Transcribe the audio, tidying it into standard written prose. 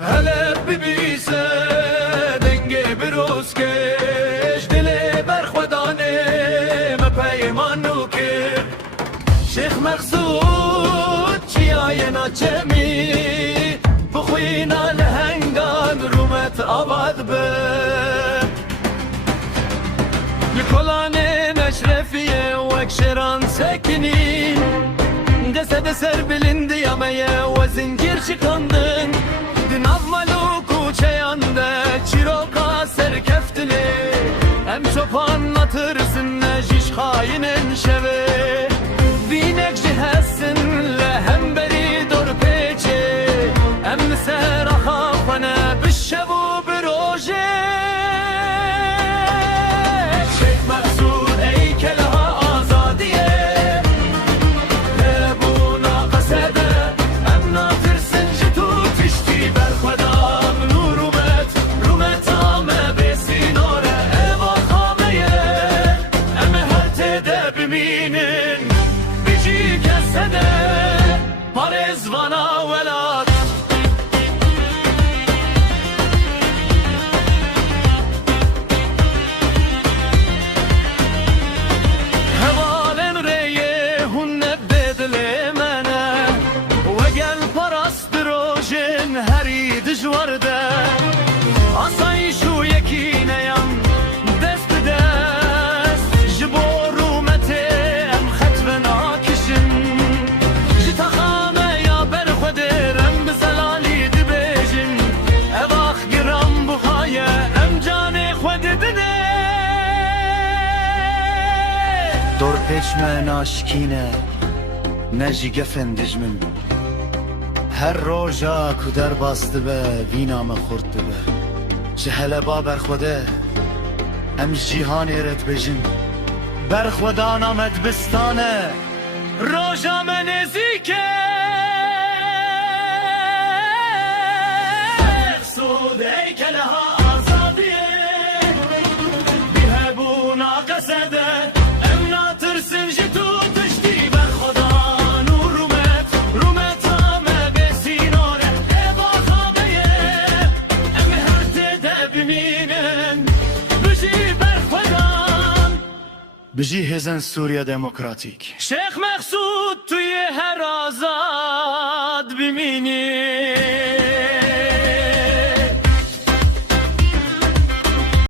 هلا ببیسه دنگ بروز کش دل برخودانه مپیمانو که شیخ مقصود چیای ناچمی بخوینا لهنگان رومت آباد به لکلان مشرفیه وکشران سکنین دسته سر بلند یامه و زنجیر شکندن دناف ملوکو چیانده چیروکا سر کفتلی هم çopan natırsın nejiş hainin şeve Binek jihessinle hem beri dor peçe hem seraha fana bişevu bir oje Şeyh Maksud eykeleha azadiye Lebuna kasede hem natırsın jitut işti berkvedam nurumet rumet ame besinore eva khameye em hertede biminin bici kesede parezvana velat Hevalen reye hunne bedle mene ve gel parastır ojin heri dijvarde Asay şu yekine yan dest dest Jiboru mete em khetven akişin Jitahame ya berkhudir em bizelali dibejin Evah giram buhaye em cani khvedidine Dor peçme naşkine Neji gefen dijmin Her roja kuder bastı be Viname khurttu be Jehele ba berkhwede Em jihan eret bejin Berkhweda namet bistane Roja me nezike Maqsud heykeleha azadiye Bihebuna kasede Em natırsın jitut işti berkhoda nurumet Rumet ame besinore eva khameye Em hertede biminin Biji berkhodan Biji hezen Suriye Demokratik Şeyh Maksud tuye her azad biminin